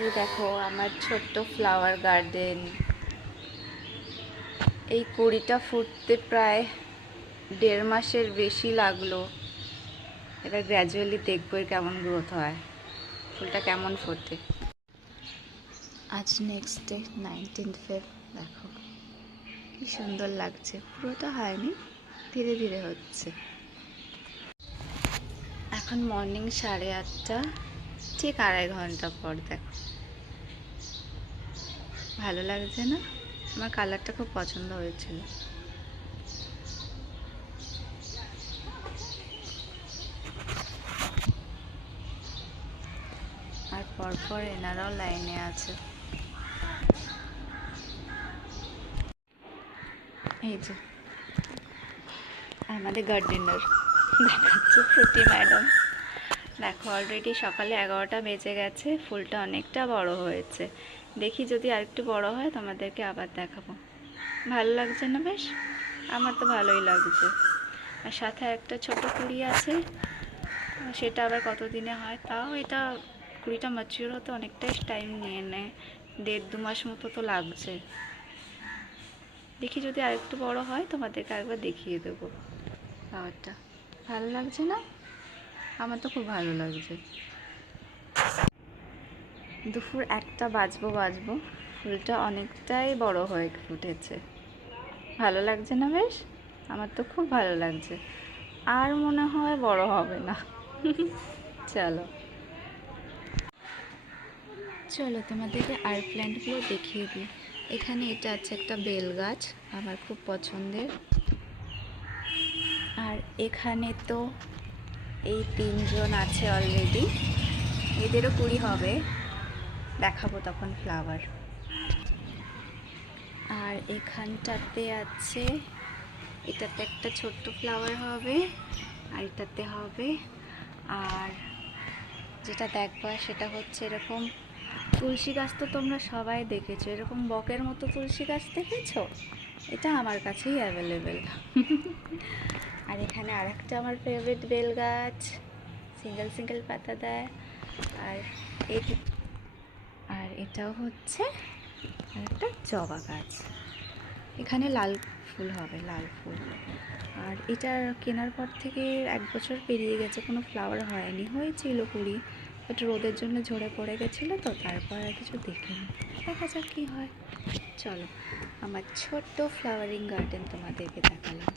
এই দেখো আমার ছোট্ট ফ্লাওয়ার গার্ডেন। এই কুড়িটা ফুটতে প্রায় 1.5 মাসের বেশি লাগলো। এবার গ্র্যাজুয়ালি দেখবো এর কেমন গ্রোথ হয়, ফুলটা কেমন ফোটে। আজ নেক্সট ডে 19th Feb। দেখো কি সুন্দর লাগছে, পুরোটা হয়নি, ধীরে ধীরে হচ্ছে। এখন মর্নিং 8:30, ঠিক 2.5 ঘন্টা পর। দেখো ভালো লাগছে না? আমার কালারটা খুব পছন্দ হয়েছিল। আর পরপর এনারাও লাইনে আছে। এই যে আমাদের গার্ডেনার দেখাচ্ছে ফ্রুটি ম্যাডাম। দেখো অলরেডি সকালে 11টা বেজে গেছে, ফুলটা অনেকটা বড় হয়েছে। দেখি যদি আরেকটু বড় হয় তোমাদেরকে আবার দেখাবো। ভালো লাগছে না বেশ? আমার তো ভালোই লাগছে। আর সাথে একটা ছোট কুড়ি আছে, সেটা আবার কতদিনে হয়। তাও এটা কুড়িটা ম্যাচিওর হতে অনেকটাই টাইম নিয়ে নেয়, 1.5-2 মাস মতো তো লাগছে। দেখি যদি আরেকটু বড় হয় তোমাদেরকে আরেকবার দেখিয়ে দেবো ফ্লাওয়ারটা। ভালো লাগছে না? আমার তো খুব ভালো লাগছে। দুপুর 1টা বাজবো, ফুলটা অনেকটাই বড় হয়ে ফুটেছে। ভালো লাগছে না বেশ? আমার তো খুব ভালো লাগছে। আর মনে হয় বড় হবে না। চলো চলো তোমাদেরকে আর প্ল্যান্টগুলো দেখিয়ে দিই। এখানে এটা আছে একটা বেল গাছ, আমার খুব পছন্দের। আর এখানে তো এই 3জন আছে অলরেডি, এদেরও কুড়ি হবে, দেখাবো তখন ফ্লাওয়ার। আর এখানটাতে আছে, এটাতে একটা ছোট্ট ফ্লাওয়ার হবে, আর এটাতে হবে। আর যেটা দেখবা সেটা হচ্ছে এরকম তুলসী গাছ, তো তোমরা সবাই দেখেছো, এরকম বকের মতো তুলসী গাছ দেখেছো? এটা আমার কাছেই অ্যাভেলেবেল। আর এখানে আর একটা আমার ফেভারিট বেল গাছ, সিঙ্গেল সিঙ্গেল পাতা দেয়। আর আর এটাও হচ্ছে একটা জবা গাছ। এখানে লাল ফুল হবে, লাল ফুল। আর এটা কেনার পর থেকে 1 বছর পেরিয়ে গেছে, কোনো ফ্লাওয়ার হয়নি, হয়েছিল কুড়ি, বাট রোদের জন্য ঝরে পড়ে গেছিলো, তো তারপর আর কিছু দেখিনি। দেখা যাক কী হয়। চলো আমার ছোট্ট ফ্লাওয়ারিং গার্ডেন তোমাদেরকে দেখালাম।